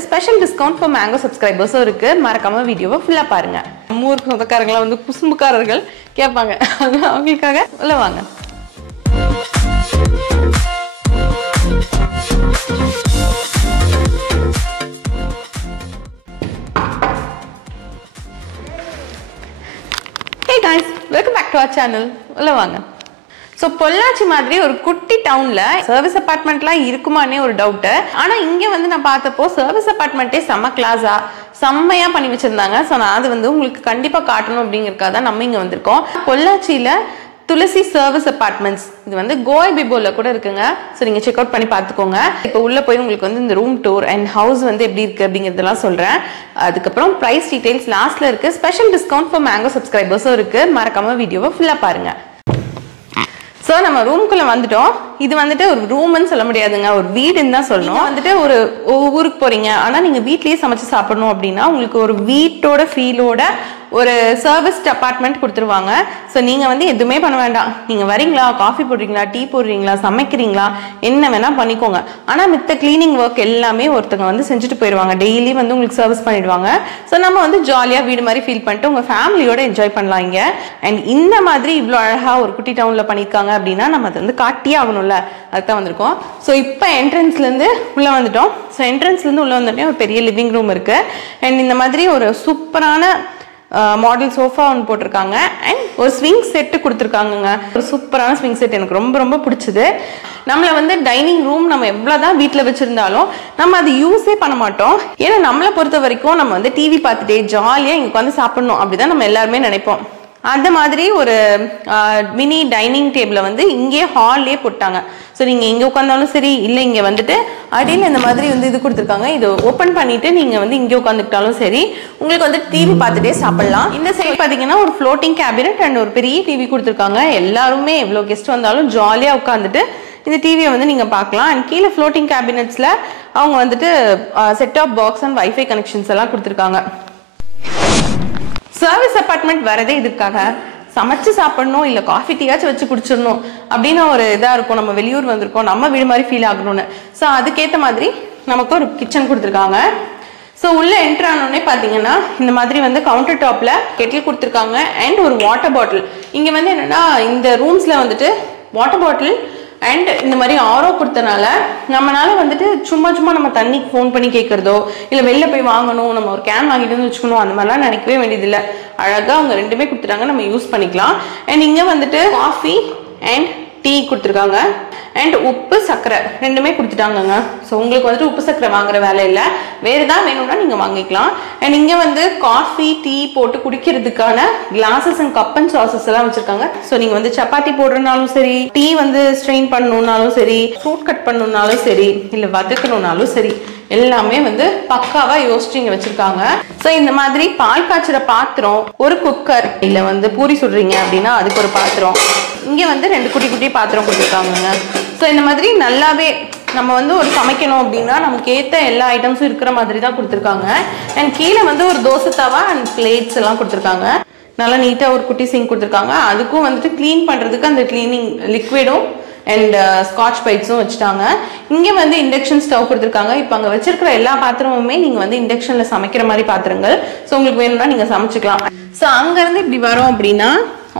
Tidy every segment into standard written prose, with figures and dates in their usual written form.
Special discount for mango சப்ஸ்கிரைபர்ஸும் இருக்கு. மறக்காம வீடியோவை ஃபுல்லா பாருங்க. நம்ம ஊருக்கு சொந்தக்காரங்களாம் வந்து குசும்புக்காரர்கள் கேட்பாங்க, அவங்களுக்காக உள்ள வாங்க. Hey guys, welcome back to our channel. உள்ள வாங்க. ஸோ பொள்ளாச்சி மாதிரி ஒரு குட்டி டவுன்ல சர்வீஸ் அபார்ட்மெண்ட்லாம் இருக்குமானே ஒரு டவுட். ஆனா இங்க வந்து நான் பார்த்தப்போ சர்வீஸ் அபார்ட்மெண்ட்டே செம்ம கிளாஸா செம்மையா பண்ணி வச்சிருந்தாங்க. ஸோ நான் அது வந்து உங்களுக்கு கண்டிப்பா காட்டணும் அப்படிங்கிறதுக்காக தான் நம்ம இங்க வந்திருக்கோம். பொள்ளாச்சியில துளசி சர்வீஸ் அபார்ட்மெண்ட்ஸ் இது வந்து கோய் பிபோல கூட இருக்குங்க. ஸோ நீங்க செக் அவுட் பண்ணி பார்த்துக்கோங்க. இப்போ உள்ள போய் உங்களுக்கு வந்து இந்த ரூம் டூர் அண்ட் ஹவுஸ் வந்து எப்படி இருக்கு அப்படிங்கிறதெல்லாம் சொல்றேன். அதுக்கப்புறம் பிரைஸ் டீடைல்ஸ் லாஸ்ட்ல இருக்கு. ஸ்பெஷல் டிஸ்கவுண்ட் ஃபார் மேங்கோ சப்ஸ்கிரைபர்ஸும் இருக்கு. மறக்காம வீடியோவை ஃபுல்லா பாருங்க. ஸோ நம்ம ரூம்குள்ள வந்துட்டோம். இது வந்துட்டு ஒரு ரூம்னு சொல்ல முடியாதுங்க, ஒரு வீடுன்னு தான் சொல்லணும். வந்துட்டு ஒரு ஊருக்கு போறீங்க, ஆனா நீங்க வீட்லயே சமைச்சு சாப்பிடணும் அப்படின்னா உங்களுக்கு ஒரு வீட்டோட ஃபீலோட ஒரு சர்வீஸ்ட் அபார்ட்மெண்ட் கொடுத்துருவாங்க. ஸோ நீங்கள் வந்து எதுவுமே பண்ண வேண்டாம். நீங்கள் வரீங்களா, காஃபி போடுறீங்களா, டீ போடுறீங்களா, சமைக்கிறீங்களா, என்ன வேணால் பண்ணிக்கோங்க. ஆனால் மித்த கிளீனிங் ஒர்க் எல்லாமே ஒருத்தங்க வந்து செஞ்சுட்டு போயிடுவாங்க. டெய்லி வந்து உங்களுக்கு சர்வீஸ் பண்ணிடுவாங்க. ஸோ நம்ம வந்து ஜாலியாக வீடு மாதிரி ஃபீல் பண்ணிட்டு உங்கள் ஃபேமிலியோட என்ஜாய் பண்ணலாம் இங்கே. அண்ட் இந்த மாதிரி இவ்வளோ அழகாக ஒரு குட்டி டவுனில் பண்ணியிருக்காங்க அப்படின்னா நம்ம அதை வந்து காட்டியே ஆகணும்ல, அதுதான் வந்திருக்கோம். ஸோ இப்போ என்ட்ரன்ஸ்லேருந்து உள்ளே வந்துட்டோம். ஸோ என்ட்ரன்ஸ்லேருந்து உள்ளே வந்துட்டே ஒரு பெரிய லிவிங் ரூம் இருக்குது. அண்ட் இந்த மாதிரி ஒரு சூப்பரான மாடல் சோஃபா ஒன்று போட்டிருக்காங்க. அண்ட் ஒரு ஸ்விங் செட்டு கொடுத்துருக்காங்கங்க. ஒரு சூப்பரான ஸ்விங் செட் எனக்கு ரொம்ப ரொம்ப பிடிச்சது. நம்மளை வந்து டைனிங் ரூம் நம்ம எவ்வளோதான் வீட்டில் வச்சுருந்தாலும் நம்ம அது யூஸே பண்ண மாட்டோம். ஏன்னா நம்மளை பொறுத்த வரைக்கும் நம்ம வந்து டிவி பார்த்துட்டே ஜாலியாக இங்கே உட்காந்து சாப்பிடணும் அப்படிதான் நம்ம எல்லாருமே நினைப்போம். அந்த மாதிரி ஒரு மினி டைனிங் டேபிளை வந்து இங்கே ஹால்லே போட்டாங்க. ஸோ நீங்கள் இங்கே உட்காந்தாலும் சரி, இல்லை இங்கே வந்துட்டு அடியில் இந்த மாதிரி வந்து இது கொடுத்துருக்காங்க. இது ஓப்பன் பண்ணிட்டு நீங்கள் வந்து இங்கே உட்காந்துக்கிட்டாலும் சரி, உங்களுக்கு வந்து டிவி பார்த்துட்டே சாப்பிடலாம். இந்த சைடு பார்த்தீங்கன்னா ஒரு ஃப்ளோட்டிங் கேபினட் அண்ட் ஒரு பெரிய டிவி கொடுத்துருக்காங்க. எல்லாருமே எவ்வளோ கெஸ்ட் வந்தாலும் ஜாலியாக உட்காந்துட்டு இந்த டிவியை வந்து நீங்கள் பார்க்கலாம். அண்ட் கீழே ஃப்ளோட்டிங் கேபினட்ஸில் அவங்க வந்துட்டு set of box and WiFi connections எல்லாம் கொடுத்துருக்காங்க. சர்வீஸ் அபார்ட்மெண்ட் வரதே இதுக்காக, சமைச்சு சாப்பிடணும், இல்லை காஃபி டீயாச்சும் வச்சு குடிச்சிடணும் அப்படின்னு ஒரு இதாக இருக்கும். நம்ம வெளியூர் வந்திருக்கோம், நம்ம வீடு மாதிரி ஃபீல் ஆகணும்னு. ஸோ அதுக்கேற்ற மாதிரி நமக்கு ஒரு கிச்சன் கொடுத்துருக்காங்க. ஸோ உள்ளே என்ட்ரு ஆனோடனே பார்த்தீங்கன்னா இந்த மாதிரி வந்து கவுண்டர் டாப்பில் கெட்டில் கொடுத்துருக்காங்க அண்ட் ஒரு வாட்டர் பாட்டில். இங்கே வந்து என்னென்னா இந்த ரூம்ஸில் வந்துட்டு வாட்டர் பாட்டில் அண்ட் இந்த மாதிரி ஆரோ கொடுத்தனால நம்மளால வந்துட்டு சும்மா நம்ம தண்ணிக்கு ஃபோன் பண்ணி கேட்குறதோ இல்லை வெளில போய் வாங்கணும், நம்ம ஒரு கேன் வாங்கிட்டு வந்து வச்சுக்கணும், அந்த மாதிரிலாம் நினைக்கவே வேண்டியதில்லை. அழகாக அவங்க ரெண்டுமே கொடுத்துட்டாங்க, நம்ம யூஸ் பண்ணிக்கலாம். அண்ட் இங்கே வந்துட்டு காஃபி அண்ட் டீ கொடுத்துருக்காங்க அண்ட் உப்பு சர்க்கரை ரெண்டுமே கொடுத்துட்டாங்கங்க. ஸோ உங்களுக்கு வந்துட்டு உப்பு சர்க்கரை வாங்குற வேலை இல்லை, வேறு ஏதாவது வேணும்னா நீங்கள் வாங்கிக்கலாம். அண்ட் இங்கே வந்து காஃபி டீ போட்டு குடிக்கிறதுக்கான கிளாஸஸ் அண்ட் கப் அண்ட் சாசஸ் எல்லாம் வச்சுருக்காங்க. ஸோ நீங்கள் வந்து சப்பாத்தி போடுறதுனாலும் சரி, டீ வந்து ஸ்ட்ரெயின் பண்ணணுன்னாலும் சரி, ஃப்ரூட் கட் பண்ணணுன்னாலும் சரி, இல்லை வதக்கணுன்னாலும் சரி, எல்லாமே வந்து பக்காவா யோசிச்சு இங்க வச்சிருக்காங்க. ஸோ இந்த மாதிரி பால் காய்ச்சுற பாத்திரம், ஒரு குக்கர், இல்ல வந்து பூரி சுடுறீங்க அப்படின்னா அதுக்கு ஒரு பாத்திரம், இங்க வந்து 2 குட்டி குட்டி பாத்திரம் கொடுத்துருக்காங்க. ஸோ இந்த மாதிரி நல்லாவே நம்ம வந்து ஒரு சமைக்கணும் அப்படின்னா நமக்கு ஏற்ற எல்லா ஐட்டம்ஸும் இருக்கிற மாதிரி தான் கொடுத்துருக்காங்க. அண்ட் கீழே வந்து ஒரு தோசை தவா அண்ட் பிளேட்ஸ் எல்லாம் கொடுத்துருக்காங்க. நல்லா நீட்டாக ஒரு குட்டி சிங்க் கொடுத்துருக்காங்க. அதுக்கும் வந்துட்டு க்ளீன் பண்ணுறதுக்கு அந்த க்ளீனிங் லிக்விடும் அண்ட் ஸ்காட்ச் பைட்ஸும் வச்சுட்டாங்க. இங்கே வந்து இண்டக்ஷன் ஸ்டவ் கொடுத்துருக்காங்க. இப்போ அங்கே வச்சிருக்கிற எல்லா பாத்திரமுமே நீங்கள் வந்து இண்டக்ஷனில் சமைக்கிற மாதிரி பாத்திரங்கள். ஸோ உங்களுக்கு வேணும்னா நீங்கள் சமைச்சிக்கலாம். ஸோ அங்கேருந்து இப்படி வரோம் அப்படின்னா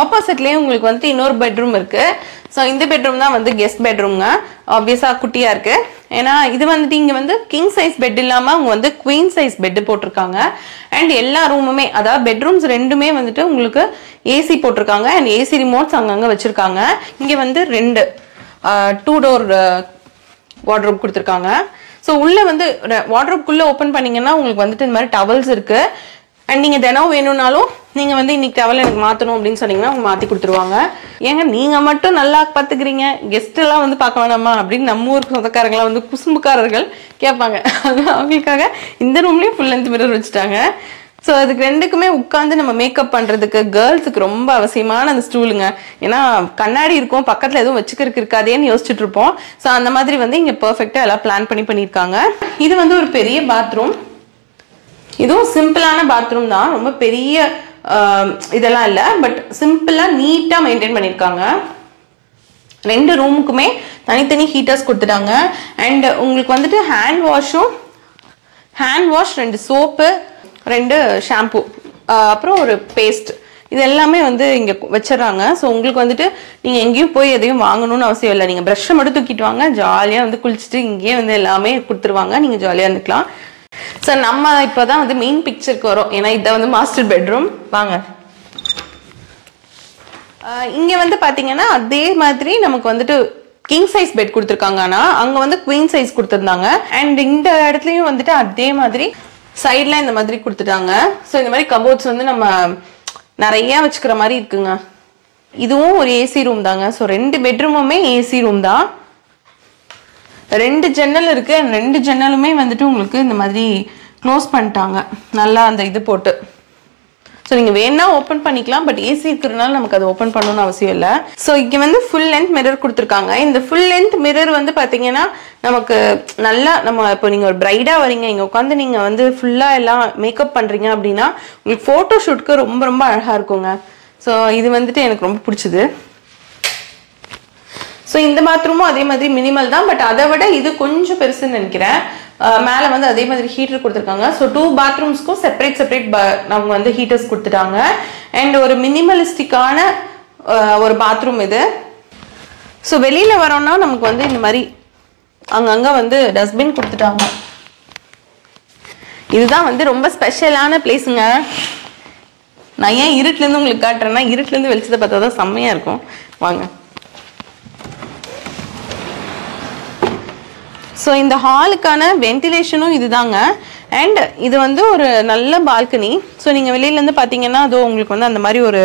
ஆப்போசிட்லேயே உங்களுக்கு வந்து இன்னொரு பெட்ரூம் இருக்குது. ஸோ இந்த பெட்ரூம் தான் வந்து கெஸ்ட் பெட்ரூம்ங்க. ஆப்வியஸாக குட்டியாக இருக்குது. ஏன்னா இது வந்துட்டு இங்கே வந்து கிங் சைஸ் பெட் இல்லாமல் அவங்க வந்து குவீன் சைஸ் பெட்டு போட்டிருக்காங்க. அண்ட் எல்லா ரூமுமே, அதாவது பெட்ரூம்ஸ் ரெண்டுமே வந்துட்டு உங்களுக்கு ஏசி போட்டிருக்காங்க. அண்ட் ஏசி ரிமோட்ஸ் அங்கங்கே வச்சுருக்காங்க. இங்கே வந்து 2 டோர் வார்ட்ரோப் கொடுத்துருக்காங்க. ஸோ உள்ளே வந்து வார்ட்ரோப்குள்ளே ஓப்பன் பண்ணிங்கன்னா உங்களுக்கு வந்துட்டு இந்த மாதிரி டவல்ஸ் இருக்குது. அண்ட் நீங்கள் தினம் வேணும்னாலும் நீங்கள் வந்து இன்னைக்கு டவல் எனக்கு மாற்றணும் அப்படின்னு சொன்னீங்கன்னா அவங்க மாற்றி கொடுத்துருவாங்க. ஏங்க நீங்கள் மட்டும் நல்லா பார்த்துக்கிறீங்க, கெஸ்ட் எல்லாம் வந்து பார்க்க வேணாமா அப்படின்னு நம்ம ஊருக்கு சொந்தக்காரங்களாம் வந்து குசும்புக்காரர்கள் கேட்பாங்க. அவங்களுக்காக இந்த ரூம்லேயும் ஃபுல் லென்த் மிரர் வச்சுட்டாங்க. ஸோ அதுக்கு ரெண்டுக்குமே உட்காந்து நம்ம மேக்கப் பண்ணுறதுக்கு கேர்ள்ஸுக்கு ரொம்ப அவசியமான அந்த ஸ்டூலுங்க. ஏன்னா கண்ணாடி இருக்கும், பக்கத்தில் எதுவும் வச்சுக்கிறதுக்கு இருக்காதேன்னு யோசிச்சுட்டு இருப்போம். ஸோ அந்த மாதிரி வந்து இங்கே பர்ஃபெக்டாக எல்லாம் பிளான் பண்ணியிருக்காங்க. இது வந்து ஒரு பெரிய பாத்ரூம். இதுவும் சிம்பிளான பாத்ரூம் தான், ரொம்ப பெரிய இதெல்லாம் இல்லை, பட் சிம்பிளாக நீட்டாக மெயின்டைன் பண்ணியிருக்காங்க. 2 ரூமுக்குமே தனித்தனி ஹீட்டர்ஸ் கொடுத்துட்டாங்க. அண்ட் உங்களுக்கு வந்துட்டு hand hand wash, 2 soap, 2 shampoo, அப்புறம் ஒரு பேஸ்ட், இது எல்லாமே வந்து இங்கே வச்சிடறாங்க. ஸோ உங்களுக்கு வந்துட்டு நீங்கள் எங்கேயும் போய் எதையும் வாங்கணும்னு அவசியம் இல்லை. நீங்கள் ப்ரஷ்ஷை மட்டும் தூக்கிட்டு வாங்க, ஜாலியாக வந்து குளிச்சுட்டு இங்கேயே வந்து எல்லாமே கொடுத்துருவாங்க, நீங்கள் ஜாலியாக இருந்துக்கலாம். ஸோ நம்ம இப்போ தான் வந்து மெயின் பிக்சருக்கு வரோம். ஏன்னா இதை வந்து மாஸ்டர் பெட்ரூம். வாங்க. இங்கே வந்து பார்த்தீங்கன்னா அதே மாதிரி நமக்கு வந்துட்டு கிங் சைஸ் பெட் கொடுத்துருக்காங்க. ஆனால் அங்கே வந்து குவீன் சைஸ் கொடுத்துருந்தாங்க. அண்ட் இந்த இடத்துலையும் வந்துட்டு அதே மாதிரி சைடில் இந்த மாதிரி கொடுத்துட்டாங்க. ஸோ இந்த மாதிரி கபோர்ட்ஸ் வந்து நம்ம நிறைய வச்சுக்கிற மாதிரி இருக்குங்க. இதுவும் ஒரு ஏசி ரூம் தாங்க. ஸோ 2 பெட்ரூமுமே ஏசி ரூம் தான். 2 ஜன்னல் இருக்கு. 2 ஜன்னலுமே வந்துட்டு உங்களுக்கு இந்த மாதிரி க்ளோஸ் பண்ணிட்டாங்க நல்லா அந்த இது போட்டு. ஸோ நீங்கள் வேணா ஓப்பன் பண்ணிக்கலாம், பட் ஏசி இருக்கிறதுனால நமக்கு அது ஓப்பன் பண்ணணும்னு அவசியம் இல்லை. ஸோ இங்கே வந்து ஃபுல் லென்த் மிரர் கொடுத்துருக்காங்க. இந்த ஃபுல் லென்த் மிரர் வந்து பார்த்தீங்கன்னா நமக்கு நல்லா நம்ம இப்போ நீங்கள் ஒரு பிரைடாக வரீங்க, இங்கே உட்காந்து நீங்கள் வந்து ஃபுல்லாக எல்லாம் மேக்கப் பண்ணுறீங்க அப்படின்னா உங்களுக்கு ஃபோட்டோ ஷூட்க்கு ரொம்ப ரொம்ப அழகாக இருக்குங்க. ஸோ இது வந்துட்டு எனக்கு ரொம்ப பிடிச்சது. ஸோ இந்த பாத்ரூமும் அதே மாதிரி மினிமல் தான், பட் அதை விட இது கொஞ்சம் பெருசுன்னு நினைக்கிறேன். மேலே வந்து அதே மாதிரி ஹீட்டர் கொடுத்துருக்காங்க. ஸோ 2 பாத்ரூம்ஸ்க்கும் செப்பரேட் அவங்க வந்து ஹீட்டர்ஸ் கொடுத்துட்டாங்க. அண்ட் ஒரு மினிமலிஸ்டிக்கான ஒரு பாத்ரூம் இது. ஸோ வெளியில் வரோம்னா நமக்கு வந்து இந்த மாதிரி அங்கங்கே வந்து டஸ்ட்பின் கொடுத்துட்டாங்க. இதுதான் வந்து ரொம்ப ஸ்பெஷலான பிளேஸுங்க. நான் ஏன் இருட்டிலேருந்து உங்களுக்கு காட்டுறேன்னா, இருட்டிலேருந்து வெளிச்சத்தை பார்த்தா தான் செம்மையாக இருக்கும். வாங்க. ஸோ இந்த ஹாலுக்கான வென்டிலேஷனும் இதுதாங்க. அண்ட் இது வந்து ஒரு நல்ல பால்கனி. ஸோ நீங்கள் வெளியிலேருந்து பார்த்தீங்கன்னா அதோ உங்களுக்கு வந்து அந்த மாதிரி ஒரு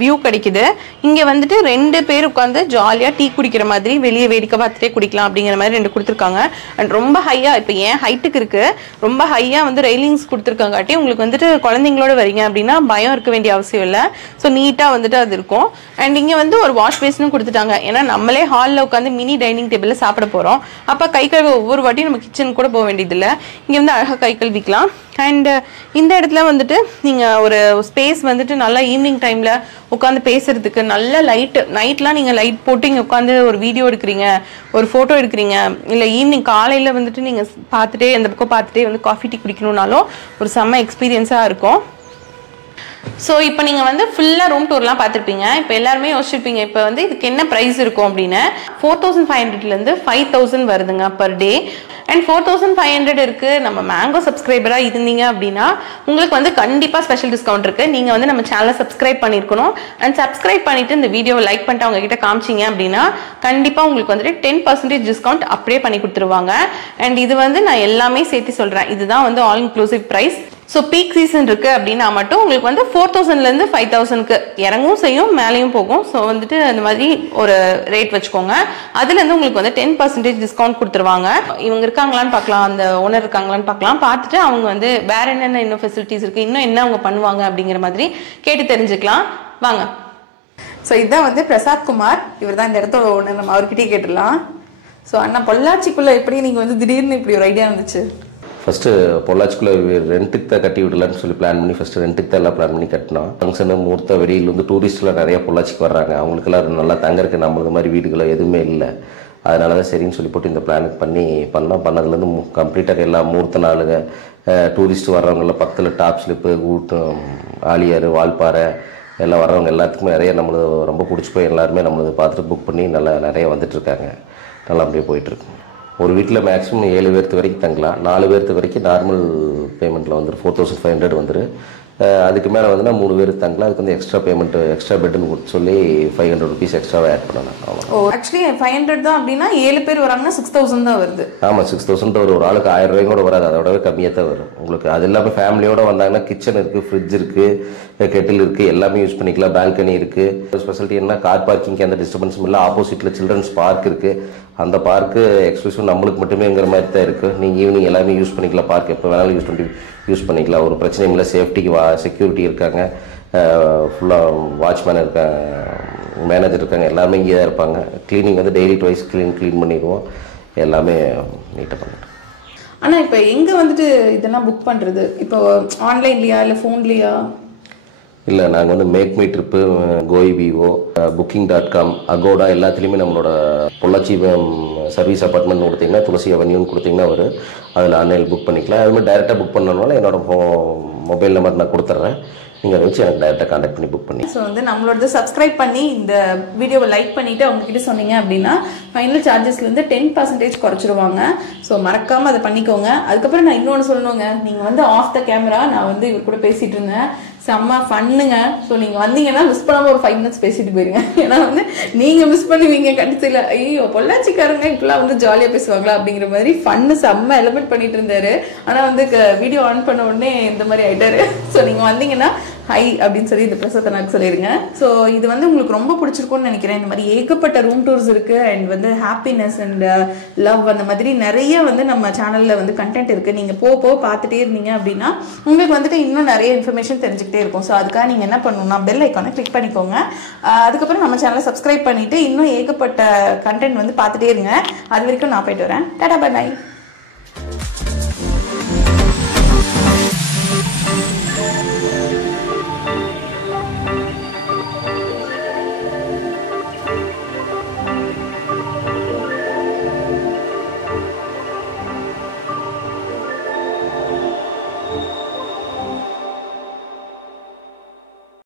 வியூ கிடைக்குது. இங்கே வந்துட்டு 2 பேர் உட்காந்து ஜாலியாக டீ குடிக்கிற மாதிரி வெளியே வேடிக்கை பார்த்துட்டே குடிக்கலாம் அப்படிங்கிற மாதிரி 2 கொடுத்துருக்காங்க. அண்ட் ரொம்ப ஹையாக இப்போ ஏன் ஹைட்டுக்கு இருக்குது, ரொம்ப ஹையாக வந்து ரெயிலிங்ஸ் கொடுத்துருக்காங்காட்டி உங்களுக்கு வந்துட்டு குழந்தைங்களோட வரீங்க அப்படின்னா பயம் இருக்க வேண்டிய அவசியம் இல்லை. ஸோ நீட்டாக வந்துட்டு அது இருக்கும். அண்ட் இங்கே வந்து ஒரு வாஷ் பேஸனும் கொடுத்துட்டாங்க. ஏன்னா நம்மளே ஹாலில் உட்காந்து மினி டைனிங் டேபிளில் சாப்பிட போகிறோம். அப்போ கை கழுவ ஒவ்வொரு வாட்டியும் நம்ம கிச்சன் கூட போக வேண்டியதில்லை. இங்கே வந்து அழகாக கை கழுவிக்கலாம். அண்ட் இந்த இடத்துல வந்துட்டு நீங்கள் ஒரு ஸ்பேஸ் வந்துட்டு நல்லா ஈவினிங் டைமில் உட்காந்து பேசுறதுக்கு நல்ல நைட்லாம் நீங்கள் லைட் போட்டு இங்கே உட்காந்து ஒரு வீடியோ எடுக்கிறீங்க, ஒரு ஃபோட்டோ எடுக்கிறீங்க, இல்லை ஈவினிங் காலையில் வந்துட்டு நீங்கள் பார்த்துட்டே அந்த பக்கம் பார்த்துட்டே வந்து காஃபி டீ குடிக்கணும்னாலும் ஒரு செம்ம எக்ஸ்பீரியன்ஸாக இருக்கும். ஸோ இப்போ நீங்கள் வந்து ஃபுல்லாக ரூம் டூர்லாம் பார்த்துருப்பீங்க. இப்போ எல்லாருமே யோசிச்சிருப்பீங்க இப்போ வந்து இதுக்கு என்ன ப்ரைஸ் இருக்கும் அப்படின்னு. 4500லேருந்து 5000 வருதுங்க பர் டே. அண்ட் 4500 இருக்குது. நம்ம மேங்கோ சப்ஸ்கிரைபராக இருந்தீங்க அப்படின்னா உங்களுக்கு வந்து கண்டிப்பாக ஸ்பெஷல் டிஸ்கவுண்ட் இருக்குது. நீங்கள் வந்து நம்ம சேனலை சப்ஸ்கிரைப் பண்ணியிருக்கணும். அண்ட் சப்ஸ்கிரைப் பண்ணிவிட்டு இந்த வீடியோவை லைக் பண்ணிட்டு அவங்ககிட்ட காமிச்சிங்க அப்படின்னா கண்டிப்பாக உங்களுக்கு வந்துட்டு 10% டிஸ்கவுண்ட் அப்படியே பண்ணி கொடுத்துருவாங்க. அண்ட் இது வந்து நான் எல்லாமே சேர்த்து சொல்கிறேன். இதுதான் வந்து all inclusive price. So peak season இருக்குது அப்படின்னா மட்டும் உங்களுக்கு வந்து 4000லேருந்து 5000க்கு இறங்கவும் செய்யும், மேலேயும் போகும். ஸோ வந்துட்டு அந்த மாதிரி ஒரு ரேட் வச்சுக்கோங்க. அதுலேருந்து உங்களுக்கு வந்து 10% டிஸ்கவுண்ட் கொடுத்துருவாங்க. இவங்க இருக்காங்களான்னு பார்க்கலாம், அந்த ஓனர் இருக்காங்களான்னு பார்க்கலாம். பார்த்துட்டு அவங்க வந்து வேற என்னென்ன இன்னும் ஃபெசிலிட்டிஸ் இருக்குது, இன்னும் என்ன அவங்க பண்ணுவாங்க அப்படிங்கிற மாதிரி கேட்டு தெரிஞ்சுக்கலாம். வாங்க. ஸோ இதுதான் வந்து பிரசாத் குமார், இவர் தான் இந்த இடத்தோட ஓனர். நம்ம அவர்கிட்டயே கேட்டுடலாம். ஸோ அண்ணா, பொள்ளாச்சிக்குள்ளே எப்படி நீங்கள் வந்து திடீர்னு இப்படி ஒரு ஐடியா இருந்துச்சு? ஃபஸ்ட்டு பொள்ளாச்சிக்குள்ளே ரெண்ட்டுக்கு தான் கட்டி விடலான்னு சொல்லி பிளான் பண்ணி ஃபஸ்ட்டு ரெண்ட்டுக்கு தான் எல்லாம் பிளான் பண்ணி கட்டினோம். ஃபங்க்ஷனு முகூர்த்த வெளியில் வந்து டூரிஸ்ட்லாம் நிறையா பொள்ளாச்சிக்கு வர்றாங்க. அவங்களுக்கெல்லாம் நல்லா தங்கறதுக்கு நம்மளுக்கு மாதிரி வீடுகளை எதுவுமே இல்லை. அதனால தான் சரின்னு சொல்லி போட்டு இந்த பிளானுக்கு பண்ணதுலேருந்து கம்ப்ளீட்டாக எல்லா முகூர்த்த நாளுங்க டூரிஸ்ட் வர்றவங்கெல்லாம் பக்கத்தில் டாப் ஸ்லிப்பு, ஆலியார், வால்பாறை எல்லாம் வர்றவங்க எல்லாத்துக்குமே நிறைய நம்மளுக்கு ரொம்ப பிடிச்சி போய் எல்லாருமே நம்மளுக்கு பார்த்துட்டு புக் பண்ணி நிறைய வந்துட்டுருக்காங்க. நல்லா அப்படியே போயிட்டுருக்கு. ஒரு வீட்டில் மேக்ஸிமம் 7 பேர்த்து வரைக்கும் தங்கலாம். 4 பேர்த்து வரைக்கும் நார்மல் பேமெண்ட்டில் வந்துடும். 4500 வந்துடும். அதுக்கு மேலே வந்துன்னா 3 பேர் தங்கலாம். அதுக்கு வந்து எக்ஸ்ட்ரா பேமெண்ட், எக்ஸ்ட்ரா பெட்டுன்னு கொடுத்து சொல்லி 500 ருபீஸ் எக்ஸ்ட்ராவே ஆட் பண்ணலாம். ஓ, ஆக்சுவலி 500 தான் அப்படின்னா 7 பேர் வராங்கன்னா 6000 தான் வருது. ஆமாம், 6000 வரும். ஒரு ஆளுக்கு 1000 ரூபாய் கூட வராது, அதோடவே கம்மியாக தான் வரும் உங்களுக்கு. அது இல்லாமல் ஃபேமிலியோடு வந்தாங்கன்னா கிச்சன் இருக்குது, ஃப்ரிட்ஜ் இருக்குது, கெட்டில் இருக்குது, எல்லாமே யூஸ் பண்ணிக்கலாம். பால்கனி இருக்குது. ஸ்பெஷாலிட்டி என்ன, கார் பார்க்கிங்க்கு எந்த டிஸ்டர்பன்ஸும் இல்லை. ஆப்போசிட்டில் சில்ட்ரன்ஸ் பார்க் இருக்குது. அந்த பார்க்கு எக்ஸ்க்ளூசிவ் நம்மளுக்கு மட்டுமேங்கிற மாதிரி தான் இருக்குது. நீங்கள் ஈவினிங் எல்லாமே யூஸ் பண்ணிக்கலாம். பார்க் எப்போ வேணாலும் யூஸ் பண்ணிக்கலாம். ஒரு பிரச்சனையும் இல்லை. சேஃப்டிக்கு செக்யூரிட்டி இருக்காங்க, ஃபுல்லாக வாட்ச்மேன் இருக்காங்க, மேனேஜர் இருக்காங்க, எல்லாமே இங்கே தான் இருப்பாங்க. க்ளீனிங் வந்து டெய்லி ட்வைஸ் க்ளீன் பண்ணிடுவோம். எல்லாமே நீட்டாக பண்ணிட்டோம். ஆனால் இப்போ எங்கே வந்துட்டு இதெல்லாம் புக் பண்ணுறது? இப்போ ஆன்லைன்லையா இல்லை ஃபோன்லையா? இல்லை நாங்கள் வந்து make my trip, Goibibo, booking.com, Agoda எல்லாத்துலேயுமே நம்மளோட பொள்ளாச்சி சர்வீஸ் அப்பார்ட்மெண்ட் கொடுத்தீங்கன்னா துளசி அவென்யூன்னு கொடுத்தீங்கன்னா அதில் ஆன்லைனில் புக் பண்ணிக்கலாம். அதுமாதிரி டேரெக்டாக புக் பண்ணனால என்னோட மொபைல் நம்பர் நான் கொடுத்துட்றேன். நீங்கள் அதை வச்சு எனக்கு டேரெக்டாக கான்டாக்ட் பண்ணி புக் பண்ணி. ஸோ வந்து நம்மளோட சப்ஸ்கிரைப் பண்ணி இந்த வீடியோவை லைக் பண்ணிவிட்டு அவங்ககிட்ட சொன்னீங்க அப்படின்னா ஃபைனல் சார்ஜஸ்லேருந்து 10% குறைச்சிருவாங்க. ஸோ மறக்காமல் அதை பண்ணிக்கோங்க. அதுக்கப்புறம் நான் இன்னொன்று சொல்லணுங்க, நீங்கள் வந்து ஆஃப் த கேமரா நான் வந்து இவர் கூட பேசிகிட்டு இருந்தேன், செம்ம ஃபன்னுங்க. ஸோ நீங்கள் வந்தீங்கன்னா மிஸ் பண்ணாமல் ஒரு 5 minutes பேசிட்டு போயிருங்க. ஏன்னா வந்து நீங்கள் மிஸ் பண்ணுவீங்க கண்டிச்சில், ஐயோ பொள்ளாச்சிக்காரங்க இப்பெல்லாம் வந்து ஜாலியாக பேசுவாங்களா அப்படிங்கிற மாதிரி ஃபன்னு செம்ம எலிமெண்ட் பண்ணிட்டு இருந்தாரு. ஆனால் வந்து வீடியோ ஆன் பண்ண உடனே இந்த மாதிரி ஆயிட்டாரு. ஸோ நீங்கள் வந்தீங்கன்னா ஹை அப்படின்னு சொல்லி இந்த பிரசத்தை எனக்கு சொல்லிடுங்க. ஸோ இது வந்து உங்களுக்கு ரொம்ப பிடிச்சிருக்கும்னு நினைக்கிறேன். இந்த மாதிரி ஏகப்பட்ட ரூம் டூர்ஸ் இருக்கு அண்ட் வந்து ஹாப்பினஸ் அண்ட் லவ் அந்த மாதிரி நிறைய வந்து நம்ம சேனல்ல வந்து கண்டென்ட் இருக்கு. நீங்க போக பார்த்துட்டே இருந்தீங்க அப்படின்னா உங்களுக்கு வந்துட்டு இன்னும் நிறைய இன்ஃபர்மேஷன் தெரிஞ்சுக்கிட்டே இருக்கும். ஸோ அதுக்காக நீங்க என்ன பண்ணணும்னா பெல் ஐக்கானை கிளிக் பண்ணிக்கோங்க. அதுக்கப்புறம் நம்ம சேனலை சப்ஸ்கிரைப் பண்ணிட்டு இன்னும் ஏகப்பட்ட கண்டென்ட் வந்து பார்த்துட்டே இருங்க. அது வரைக்கும் நான் போயிட்டு வரேன். Tata bye by.